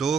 2